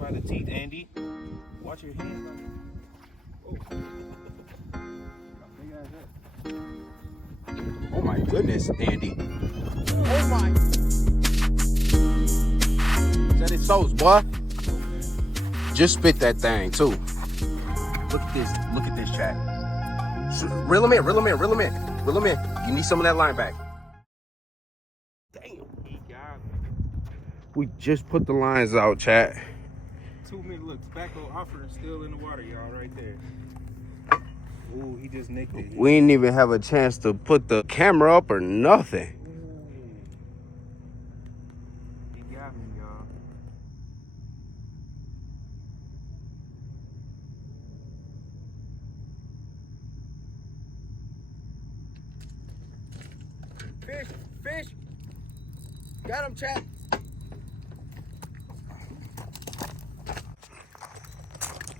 by the teeth, Andy. Watch your hands. Oh. Oh my goodness, Andy. Oh my. Set-It-Sos, boy. Just spit that thing too. Look at this. Look at this, chat. Reel him in, reel him in, reel him in, reel him in. You need some of that line back. Damn. He got me. We just put the lines out, chat. 2 minutes. Look, tobacco offer is still in the water, y'all, right there. Ooh, he just nicked it. We didn't even have a chance to put the camera up or nothing. He got me, y'all. Fish, fish. Got him, chat.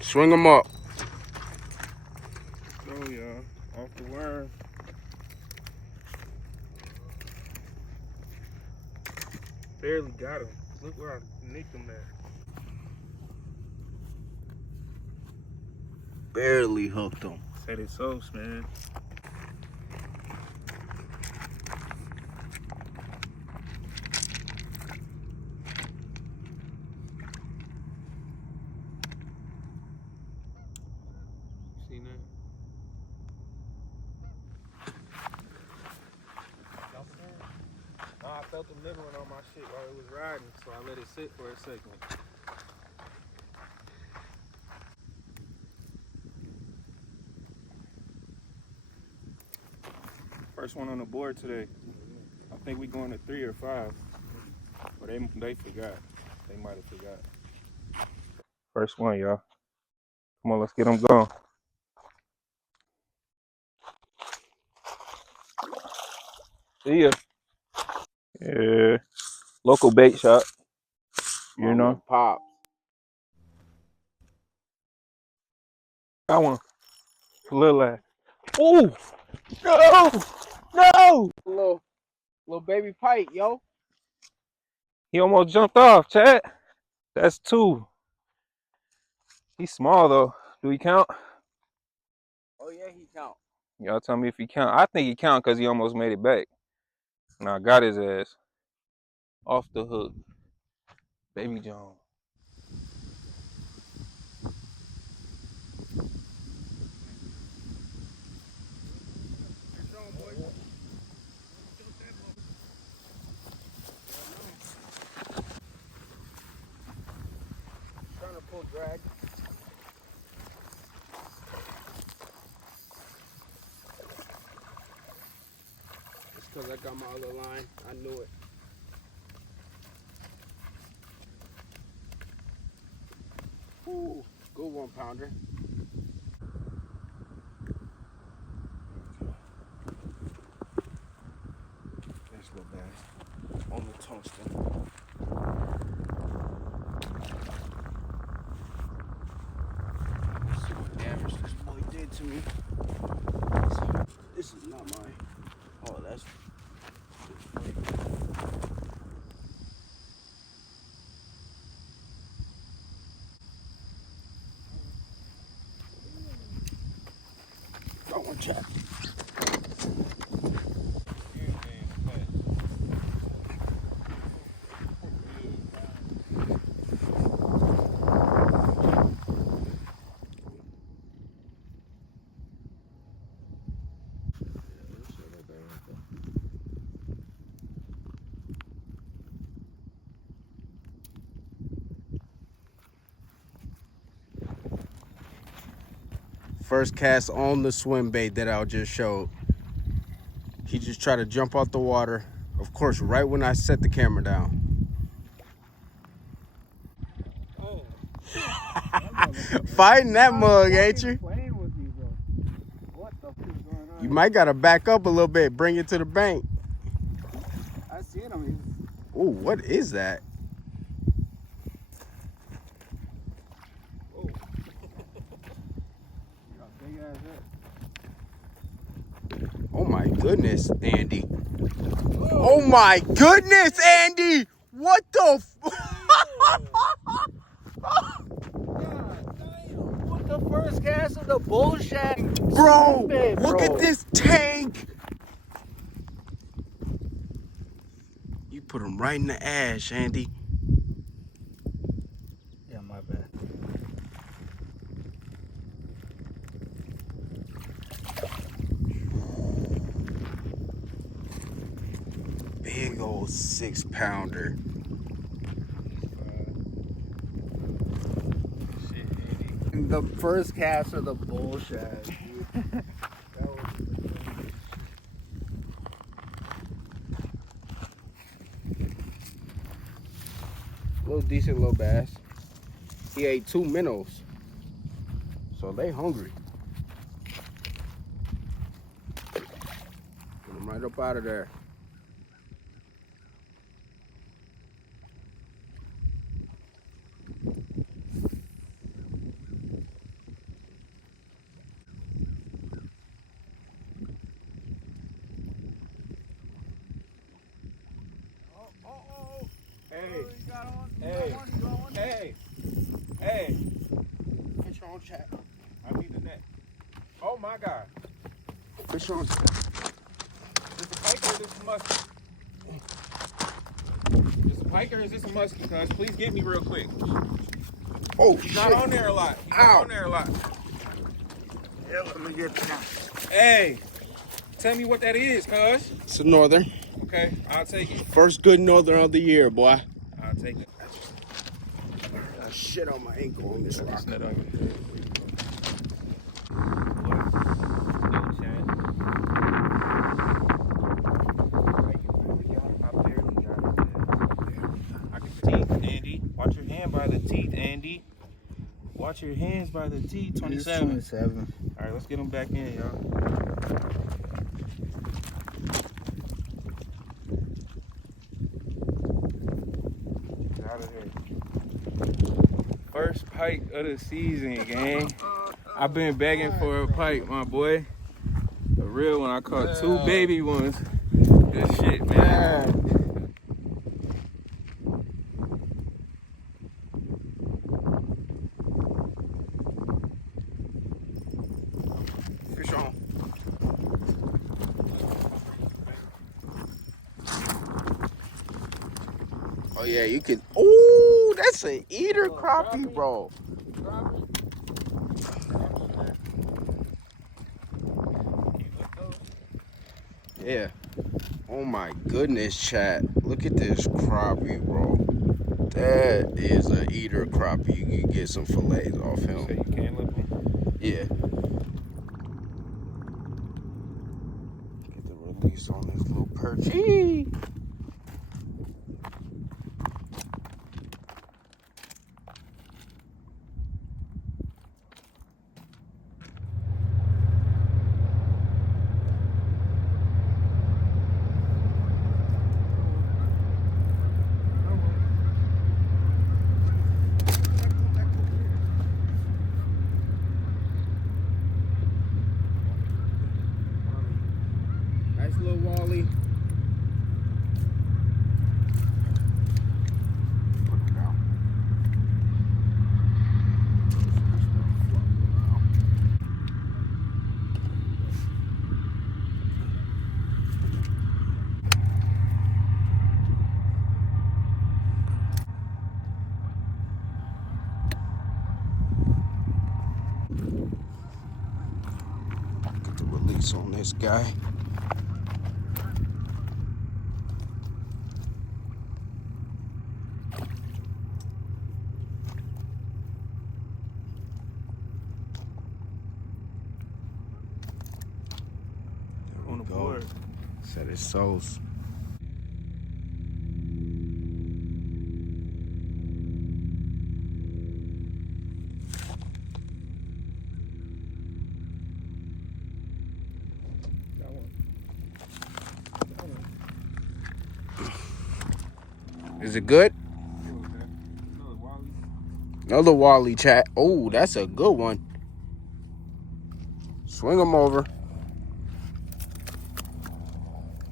Swing him up. Go, y'all. Off the worm. Barely got him. Look where I nicked him at. Barely hooked him. Set-It-Sos, man. Seen that? I felt the middle on my shit while it was riding, so I let it sit for a second. First one on the board today. I think we going to 3 or 5. But they forgot. They might have forgot. First one, y'all. Come on, let's get them going. See ya. Yeah. Local bait shop. You know. Pop. Got one. Little ass. Ooh! No! No! Little baby Pike, yo. He almost jumped off, chat. That's 2. He's small though. Do he count? Oh yeah, he count. Y'all tell me if he count. I think he count because he almost made it back. Now I got his ass. Off the hook. Baby John. Trying to pull drag. It's because I got my other line. I knew it. Ooh, good 1 pounder. Nice little bass on the tungsten. Let's see what damage this boy did to me. This is not mine. Oh, that's. Got one, chat. First cast on the swim bait that I just showed. He just tried to jump out the water. Of course, right when I set the camera down. Oh. Fighting that mug, ain't you? Playing with me, bro. What the fuck is going on? You might gotta back up a little bit, bring it to the bank. I seen him. Ooh, what is that? Oh my goodness, Andy. Oh my goodness, Andy! What the f first cast of the bullshit. Bro, Stupid, look bro. at this tank. You put him right in the ash, Andy. Yeah, my bad. Big old 6-pounder. The first cast of the bullshit. Little decent little bass. He ate 2 minnows. So they hungry. Get him right up out of there. Hey. Fish on chat. I need the net. Oh my God. Fish on chat. Is this a pike or is this a muskie? Is this a pike or is this a muskie, cuz? Please get me real quick. Oh, He's shit. not on there a lot. He's not on there a lot. Yeah, let me get that. Hey, tell me what that is, cuz. It's a northern. Okay, I'll take it. First good northern of the year, boy. I'll take it. Shit on my ankle on this rock. It's not on your head. Teeth, Andy. Watch your hand by the teeth, Andy. Watch your hands by the teeth. 27. 27. All right, let's get them back in, y'all. Get out of here. First pike of the season, gang. I've been begging for a pike, my boy. A real one. I caught 2 baby ones. Good shit, man. Fish on. Oh yeah, you can. Ooh, that's an eater crappie, bro. Yeah. Oh my goodness, chat. Look at this crappie, bro. That is an eater crappie. You can get some fillets off So him. you can't look me. Yeah. Get the release on this little perch. Eee. Nice little wally. Put him down. Get the release on this guy. On the board. Set-It-Sos. That one. Is it good? Another Wally. Another wally, chat. Oh, that's a good one. Swing him over.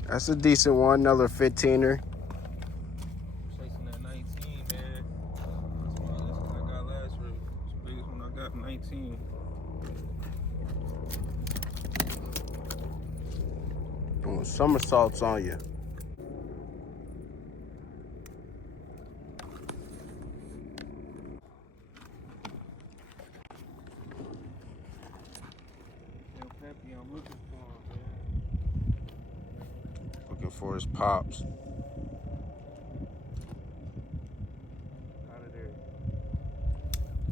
That's a decent one. Another 15er. Chasing that 19, man. That's what I got last week. It's the biggest one I got, 19. Doing somersaults on you. Peppy, I'm looking for him, man. Looking for his pops. Out of there.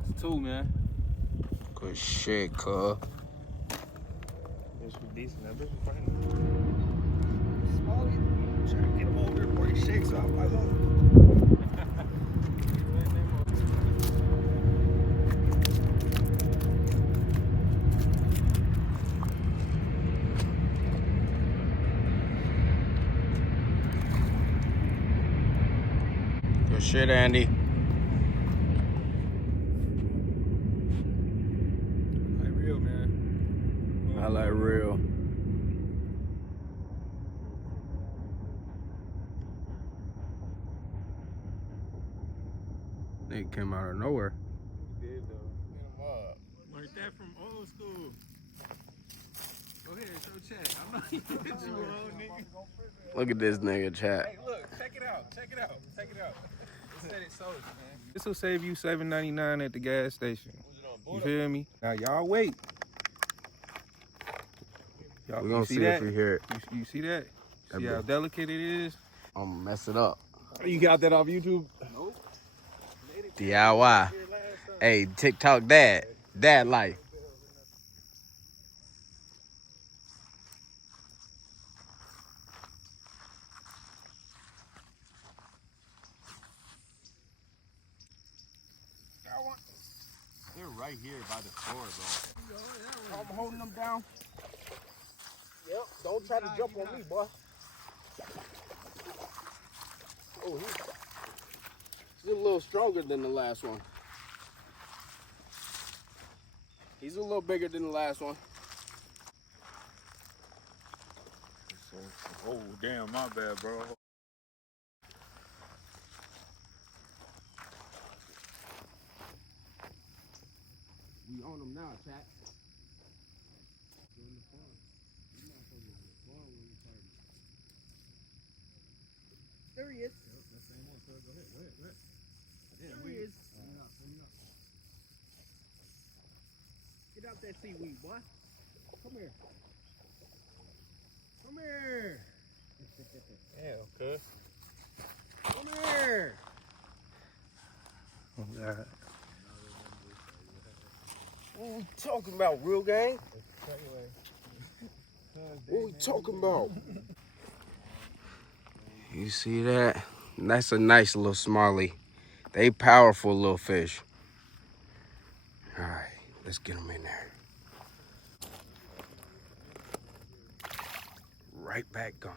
It's 2, man. Good shit, cuz. This was decent. That bitch was fine. Small, trying to get him over before he shakes off my hook. Good shit, Andy. Like real, man. I like real. They came out of nowhere. You did, though. Learned that from old school. Go ahead, show chat. I'm not even you, old nigga. Look at this nigga, chat. Hey, look, check it out. Check it out. Check it out. Set-It-Sos, man. This will save you $7.99 at the gas station. You feel me? Now y'all wait. Y'all, We're gonna see if we hear it. You see that? See how delicate it is? I'm gonna mess it up. You got that off YouTube? Nope. DIY. Hey, TikTok dad. Dad life. They're right here by the floor, bro. I'm holding them down. Yep, don't try to jump on me, boy. Oh, he's a little stronger than the last one. He's a little bigger than the last one. Oh, damn, my bad, bro. We on him now, chat. There he is. There he is. Get out that seaweed, boy. Come here. Come here. Yeah, okay. Come here. Oh, God. What we talking about, real gang? What we talking about? You see that? That's a nice little smarty. They powerful little fish. All right, let's get them in there. Right back gone.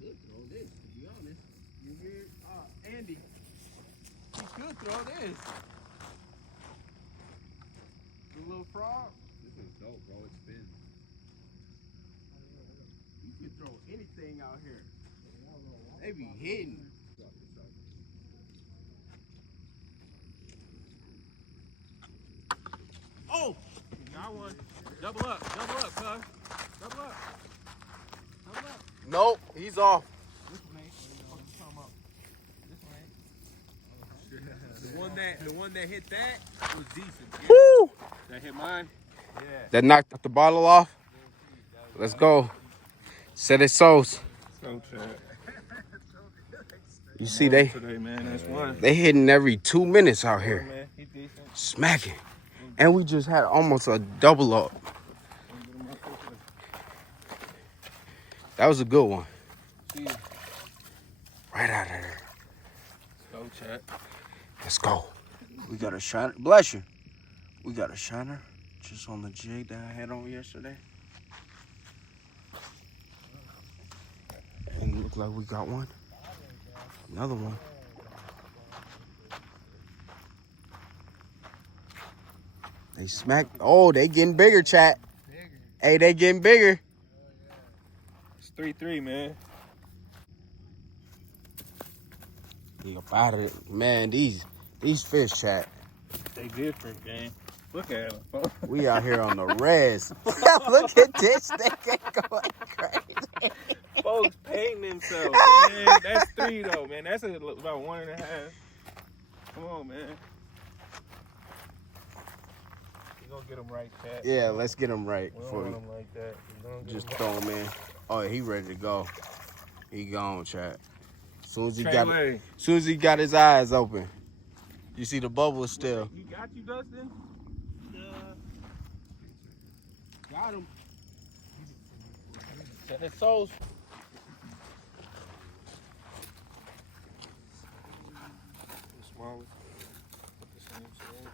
You could throw this, to be honest. You hear, Andy? He could throw this. The little frog. This one's dope, bro. It spins. You could throw anything out here. They be hitting. Oh! Got one. Double up, cuz. Double up. Double up. Nope, he's off. This one ain't. What you talking about? This one ain't. The one that hit that was decent. Woo! That hit mine? Yeah. That knocked the bottle off. Let's go. Set-It-Sos. So chat. You see they Today, man, that's one. they hitting every 2 minutes out here. Man, he decent. Smacking. And we just had almost a double up. That was a good one. See you. Right out of there. So chat. Let's go. We got a shiner. Bless you. We got a shiner just on the jig that I had on yesterday. And it look like we got one. Another one. They smacked. Oh, they getting bigger, chat. Hey, they getting bigger. It's 3-3, man. He up out of it. Man, these fish, chat. They different, gang. Look at him, folks. We out here on the res. Look at this nigga going crazy. Folks painting themselves, man. That's 3 though, man. That's about 1.5. Come on, man. We gonna get him right, Pat. Yeah, let's get him right. We don't want him like that. We gonna get Just him throw him in. Oh, he ready to go. He gone, chat. Soon as he got his eyes open. You see the bubbles still. He got you, Dustin? Got him. Set-It-Sos. Smallest. Put the same size.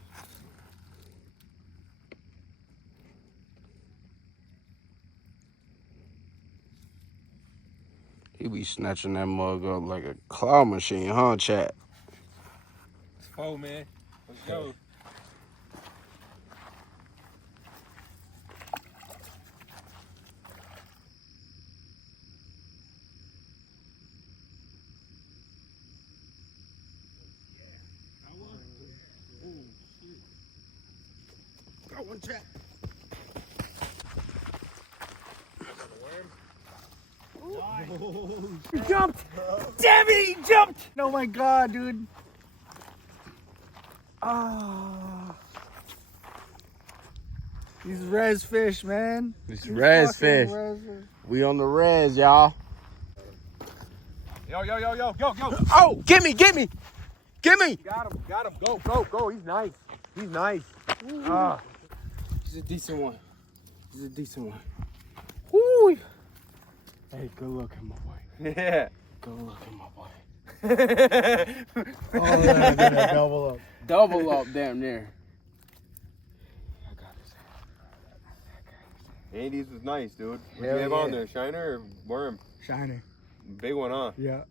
He be snatching that mug up like a claw machine, huh, chat? It's 4, man. Let's go. Got one, chat. He jumped! Damn it, he jumped! Oh my god, dude. Ah. These res fish, man. These These res fucking fish. res fish. We on the res, y'all. Yo. Oh, get me. Got him. Go. He's nice. He's a decent one. Woo! Hey, good looking, my boy. Yeah. Good looking, my boy. Oh, yeah, double up. Double up, damn near. I got this. Andy's was nice, dude. What Hell you have yeah. on there? Shiner or worm? Shiny. Big one, huh? Yeah.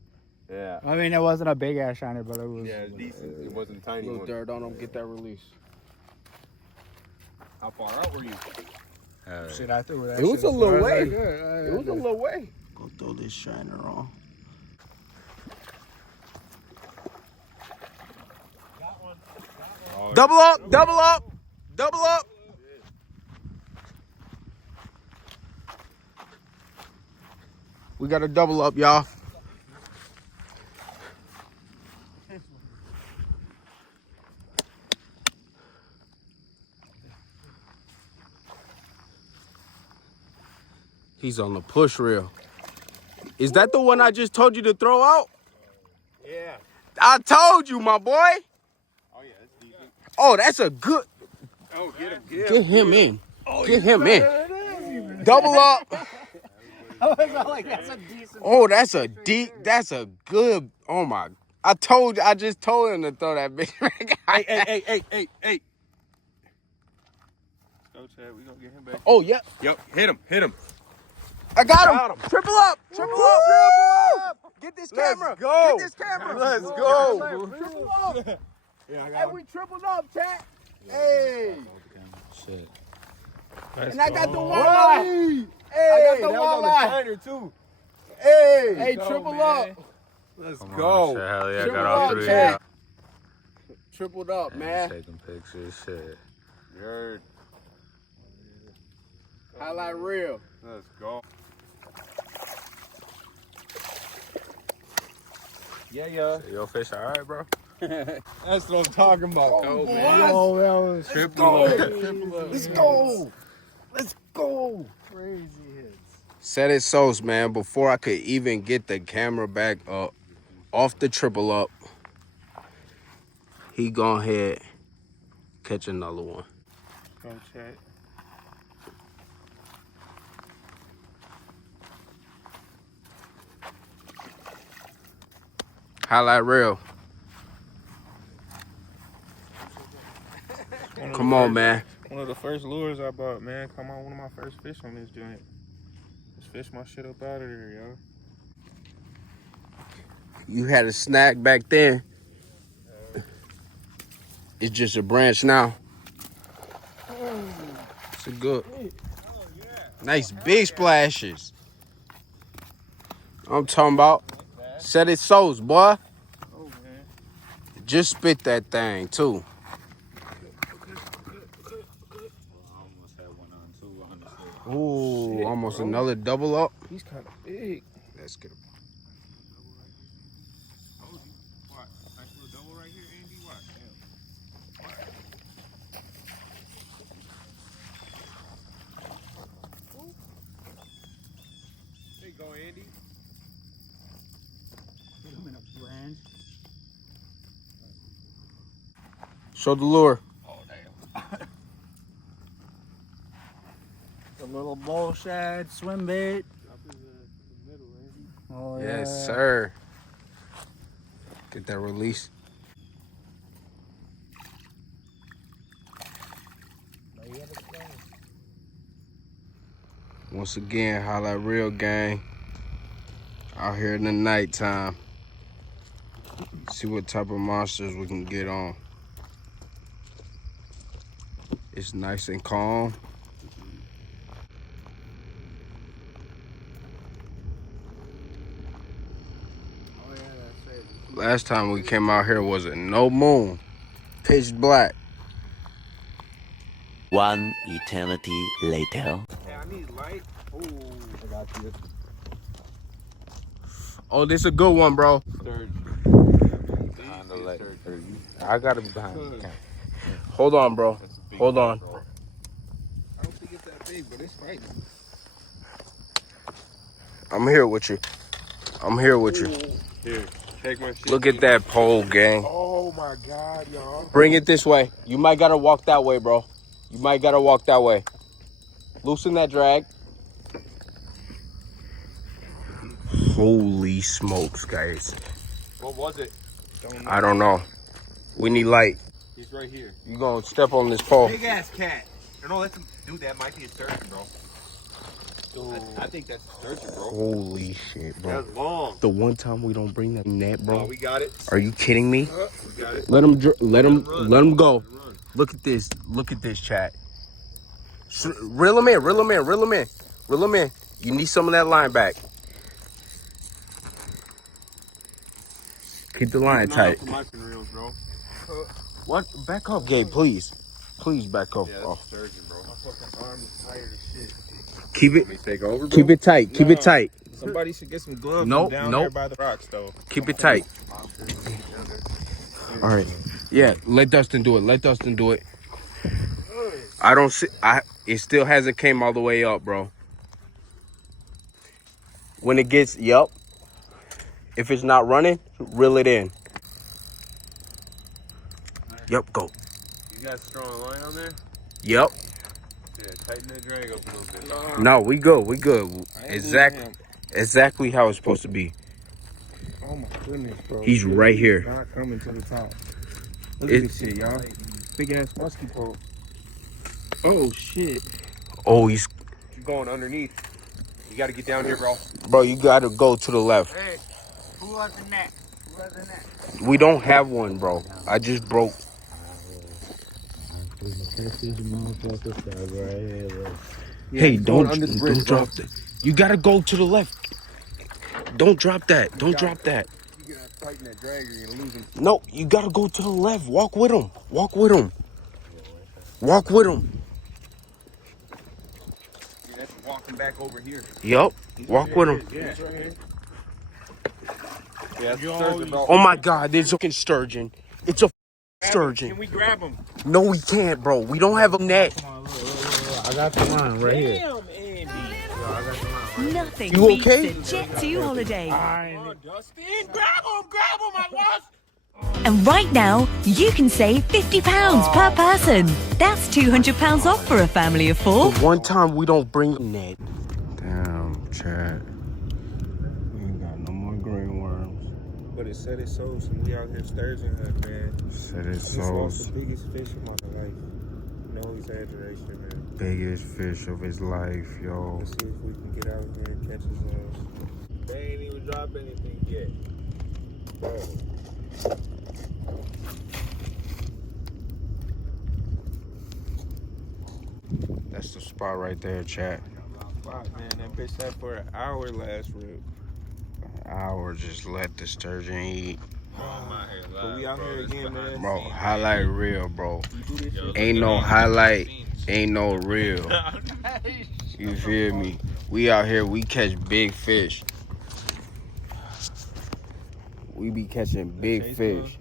Yeah. I mean, it wasn't a big ass shiner, but it was. Yeah, it's decent. It wasn't a tiny Little one. dirt on him, get that release. How far out were you? Shit, I threw that. It was shit a little as far way. as I could. It was a little way. Go throw this shiner on. Oh, Double up. We got a double up, y'all. He's on the push reel. Is that the one I just told you to throw out? yeah. I told you, my boy. Oh, yeah, that's decent. Oh, that's a good. Oh, get him. Get him in. Get him in. Double up. I was all like, that's a decent. Oh, that's a deep. That's a good. Oh my. I just told him to throw that bitch back. Hey. Go, Chad. We gonna get him back. Oh, yep. Yep. Hit him. I got him. Got him. Triple up. Triple up. Get this camera. go. Get this camera. Let's go. Triple up. Yeah, I Hey, got him. we tripled up, chat. Hey. Shit. And I got the walleye. I Hey, got the that was on the walleye. shiner too. Hey. Hey, go, triple man. up. Let's Come go. on, shit. Hell yeah, Triple got all up, 3. chat. Tripled up, man. Taking pictures, shit. You heard. Highlight reel. Let's go. Yeah. Your fish all right, bro? That's what I'm talking about. Oh, man. man. Oh, that was Triple up. Let's go. Let's go. crazy hits. Set-It-Sos, man. Before I could even get the camera back up off the triple up, he gone ahead catch another one. Go, Chad. Highlight reel. Come on, man. One of the first lures I bought, man. Come on, one of my first fish on this joint. Just fish my shit up out of there, yo. You had a snack back then. It's just a branch now. It's a good. Nice big splashes. I'm talking about. Set-It-Sos, boy. Oh, man. Just spit that thing, too. Ooh, almost another double up. He's kind of big. Let's get him. Told you. Watch. Nice little double right here, Andy. Watch. Watch. There you go, Andy. Put him in a branch. Show the lure. Oh, damn. A little bull shad, swim bait. Drop his in the middle, Andy. Oh, Yes, yeah. sir. Get that release. Once again, highlight real gang. Out here in the nighttime. See what type of monsters we can get on. It's nice and calm. Oh, yeah, that's it. Last time we came out here was it no moon, pitch black. One eternity later. Hey, I need light. Ooh. I got you. Oh, this a good one, bro. Behind the leg. I gotta be behind the camera. Hold on, bro. Hold on. I don't think it's that big, but it's fighting. I'm here with you. I'm here with you. Here, take my shit. Look at that pole, gang. Oh my God, y'all. Bring it this way. You might gotta walk that way, bro. You might gotta walk that way. Loosen that drag. Holy smokes, guys. What was it? I don't know. We need light. He's right here. You gonna step on this pole. Big ass cat. No, that's dude. That might be a sturgeon, bro. I think that's a sturgeon, bro. Holy shit, bro. That's long. The one time we don't bring that net, Oh, bro. we got it. Are you kidding me? We got it. Let him go. Run. Look at this. Look at this, chat. Reel him in. Reel him in. Reel him in. Reel him in. You need some of that line back. Keep the line tight. My reels, bro. What? Back up, Gabe, please. Please back up. Yeah, Oh. that's a sturgeon, bro. My fucking arm is tired as shit. Keep Let me it. take over, bro. Keep it tight. Keep it tight. Somebody should get some gloves Nope, down nope. there by the rocks, though. Keep it tight. All right. Yeah. Let Dustin do it. Let Dustin do it. I don't see. It still hasn't came all the way up, bro. When it gets, yup. If it's not running, reel it in. Yup, go. You got a strong line on there? Yup. Yeah, tighten that drag up a little bit. No, we good. We good. I ain't Exactly. moving him. Exactly how it's supposed to be. Oh my goodness, bro. He's right here. Not coming to the top. Look It- at this shit, y'all. Big ass musky pole. Oh shit. Oh, he's, Keep going underneath. You got to get down here, bro. bro, you gotta go to the left. Hey, who has the net? Who has the net? We don't have one, bro. I just broke. Hey, don't drop that. You gotta go to the left. Don't drop that. Don't drop that. You gotta tighten that drag or you're gonna lose him. No, you gotta go to the left. Walk with him. Walk with him. Walk with him. Yeah, that's walking back over here. Yup. Walk with him. Yeah. He's right here. Yeah, that's a sturgeon, bro. Oh my God, there's a fucking sturgeon. It's a sturgeon. Can we grab him? No, we can't, bro. We don't have a net. Come on, look. I got the line right here. Damn, Andy. Nothing You beats okay? a Jet 2 holiday. Come on, Dustin. Grab him, I was. And right now, you can save £50 per person. That's £200 off for a family of 4. The one time we don't bring a net. Damn, Chad. We ain't got no more green worms. But it Set-It-Sos and we out here sturgeon hunt, man. I just lost Set-It-Sos. the biggest fish of my life. No exaggeration, man. Biggest fish of his life, yo. Let's see if we can get out here and catch his ass. They ain't even drop anything yet. Bro. That's the spot right there, chat. Fuck, man, that bitch sat for an hour last rip. An hour, just let the sturgeon eat. But we out here again, man. Bro, highlight real, bro. You do this shit. Ain't no highlight, ain't no real. You feel me? We out here, we catch big fish. We be catching big fish.